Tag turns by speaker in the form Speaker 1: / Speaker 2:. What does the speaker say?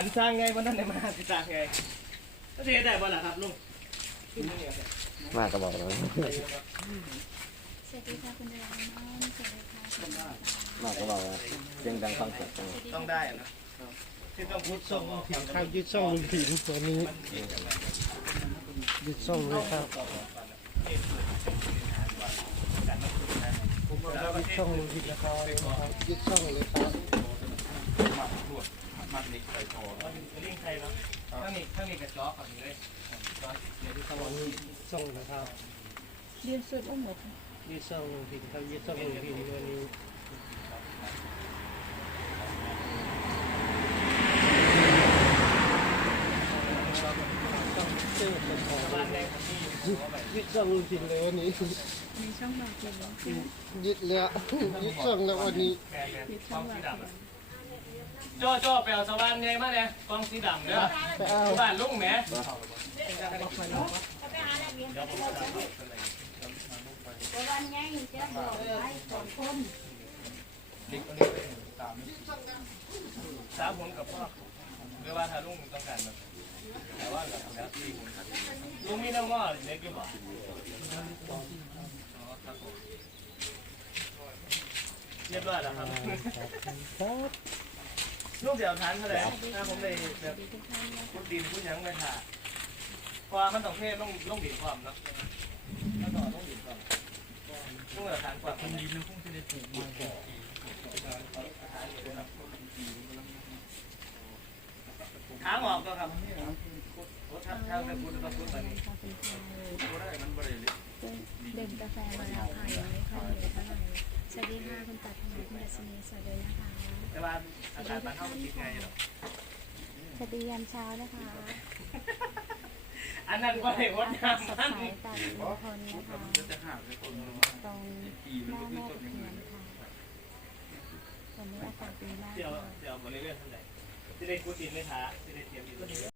Speaker 1: อันสร้างไงวันนั้นได้มาสิสร้างไงก็สิเฮ็ดได้บ่ล่ะครับลุงขึ้นมาเนี่ยครับ
Speaker 2: มากก็บอกเลย
Speaker 3: สวัสดีค่ะคุณเดลมอนสวัสดีค่ะคุณดาว
Speaker 2: มากก็บอกว่าเสียงดังฟังเสียง
Speaker 1: ต้องได้อะนะที่ต้องพูดส่ง
Speaker 4: ถึงข้าวยึดซ่องลุงผินตัวนี้ยึดซ่องเลยครับยึดซ่องลุงผินนะครับยึดซ่องเลยครับ
Speaker 1: ลิงไทย เนาะถ้ามีถ้ามีกระจอกแบบนี้เลยจอกเดี๋ยวที่เขาบอก
Speaker 4: ซ่องนะครับ
Speaker 3: เรียนสุดอุ้มหมด
Speaker 4: ยึดซ่องลุงผินครับยึดซ่องลุงผินตัวนี้ซ่องเสื้อเป็นของ
Speaker 1: บ้านแดงที่อยู่หัวไป
Speaker 4: ยึดซ่องลุงผินเลยวันนี้
Speaker 3: มีช่องบางเขียน
Speaker 4: ยึดแล้วยึดซ่องแล้ววันนี้
Speaker 1: แมนแมน
Speaker 3: มี
Speaker 1: ก
Speaker 3: ช่อ
Speaker 1: องง
Speaker 3: บา
Speaker 1: สี
Speaker 3: ง
Speaker 1: ดำ
Speaker 3: เขีย
Speaker 1: อะ
Speaker 3: น
Speaker 1: โจ้โจ้ไปเอาสว่านใหญ่มาเลยกองสีดำเด้อ
Speaker 4: ไปเอา
Speaker 1: ที่บ้านลุงแหม
Speaker 3: วันนี้จะบอกไว้สองคน
Speaker 1: สามคนกับพ่อหรือว่าถ้าลุงต้องการแบบแต่ว่าแบบแล้วสี่คนครับลุงมีน้ำงอเล็กอยู่บ่อ๋อครับผมเรียบร้อยแล้วครับ
Speaker 4: ค
Speaker 1: ลูกเดียวทานเท่าไหร่ถ้าผมได้แบบพุดดินพุดหยังไปถ่าเพราะว่ามันต้องเทลงลงดินความเนาะแล้วต่อลงดินความลูกเดี๋ยวทานความมันดินมันคงจะได้ปลูกมาก่อนหางอกก็ครับรถทางทางตะกุนตะกุนแบบนี้
Speaker 3: อบคุณค่ะดื่มกาแฟมาแล้วค่ะยังไม่ค่อยเหนื่อเท่าไหร่ สวัสดีค่ะคุณตัดทนายคุณดัชนีสวัสดีนะคะ
Speaker 1: แต่ว่าอากาศบ้านเฮามันติดไงหรอ
Speaker 3: สวัสดียามเช้านะคะ
Speaker 1: อันนั้นก็ได้วัด
Speaker 3: อากาศสด
Speaker 1: มัน
Speaker 3: ใสตัดลุงพลนะคะตรงหน้าแม่ตะเคียนค่ะวันนี้อากาศดีมาก
Speaker 1: เดี๋ยว
Speaker 3: ค่ะ
Speaker 1: เดี๋ยวบริเวณเท่าไหร่ที่ได้พุดดินเลยค่ะที่ได้เตรียมดิน